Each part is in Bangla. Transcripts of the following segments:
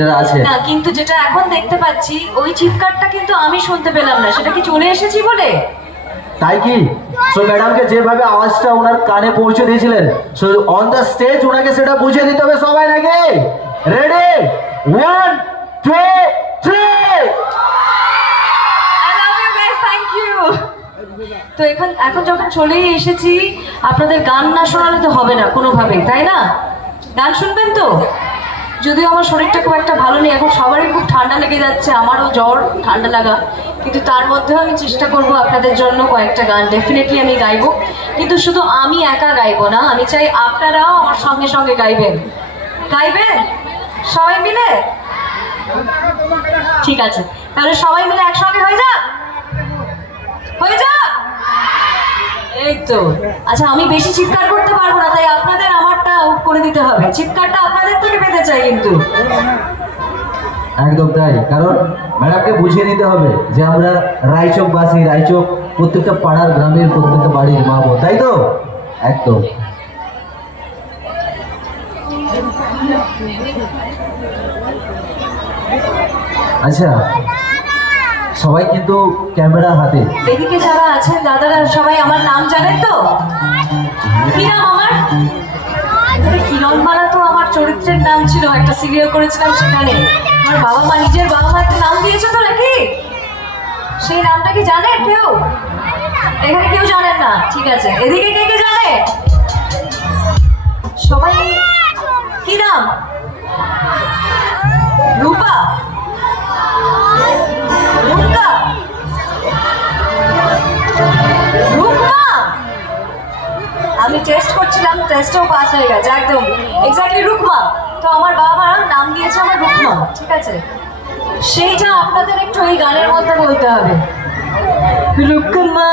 যারা আছে। না কিন্তু যেটা এখন দেখতে পাচ্ছি ওই চিৎকারটা কিন্তু আমি শুনতে পেলাম না। সেটা কি চলে এসেছি বলে? তাই কি? সো ম্যাডামকে যেভাবে আওয়াজটা ওনার কানে পৌঁছে দিয়েছিলেন সো অন দ্য স্টেজ ওনাকে সেটা বুঝিয়ে দিতে হবে সবাই নাকি? রেডি ওয়ান টু থ্রি তো এখন এখন যখন চলেই এসেছি আপনাদের গান না শোনালে তো হবে না কোনোভাবেই তাই না? গান শুনবেন তো? যদিও আমার শরীরটা খুব একটা ভালো নেই, এখন সবারই খুব ঠান্ডা লেগে যাচ্ছে, আমারও জ্বর, ঠান্ডা লাগা। কিন্তু তার মধ্যেও আমি চেষ্টা করব আপনাদের জন্য কয়েকটা গান ডেফিনেটলি আমি গাইবো। কিন্তু শুধু আমি একা গাইবো না, আমি চাই আপনারাও আমার সঙ্গে সঙ্গে গাইবেন। গাইবেন? সবাই মিলে? ঠিক আছে, তাহলে সবাই মিলে একসঙ্গে হয়ে যাক? হয়ে যাক? এই তো। আচ্ছা আমি বেশি চিৎকার করতে পারব না, তাই আপনাদের আমারটা করে দিতে হবে। পেতে চাই কিন্তু। একদম তাই, কারণ ম্যাডামকে বুঝিয়ে দিতে হবে যে আমরা রায়চক বাসী রায়চক প্রত্যেকটা পাড়ার গ্রামের প্রত্যেকটা বাড়ির মা বোন, তাই তো? একদম। আচ্ছা সবাই কিন্তু ক্যামেরা হাতে। এদিকে যারা আছেন, দাদারা সবাই আমার নাম জানেন তো? কি নাম আমার? তো আমার চরিত্রের নাম ছিল, একটা সিরিয়াল করেছিলাম সেখানে। আমার বাবা মা নিজের বাবা মা একটা নাম দিয়েছে তো নাকি? সেই নামটা কি জানে কেউ? এখানে কেউ জানেন না। ঠিক আছে। এদিকে কে কে জানে? টেস্ট টেস্টও পাস হয়ে গেছে, একদম। এক্স্যাক্টলি রুকমা। তো আমার বাবা নাম দিয়েছে আমার রুকমা, ঠিক আছে? সেইটা আপনাদের একটু এই গানের মধ্যে বলতে হবে। রুকমা।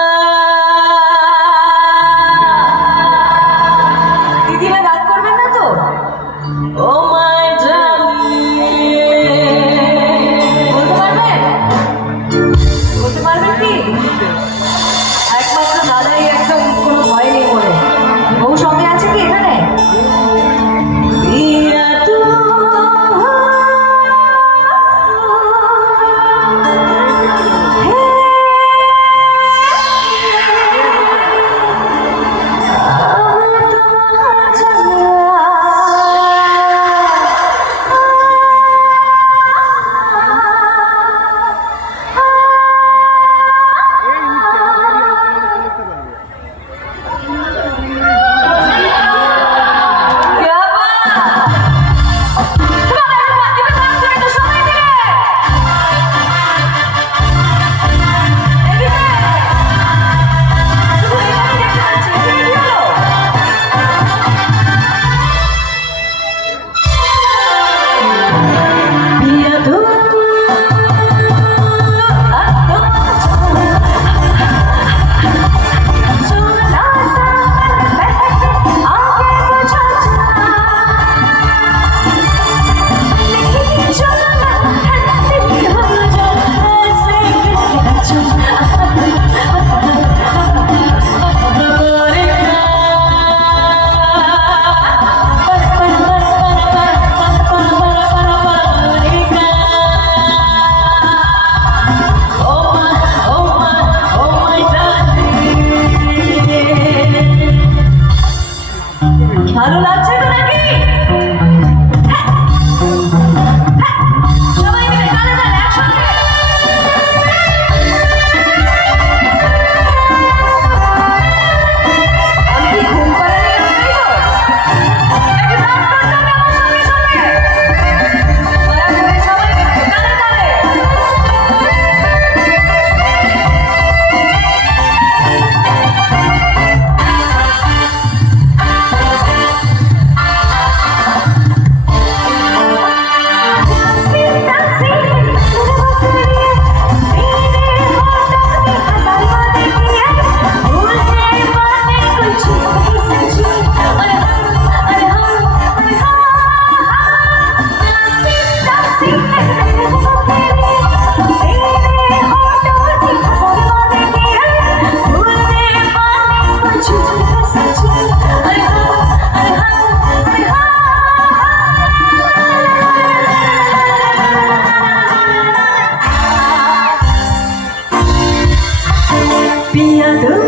tanto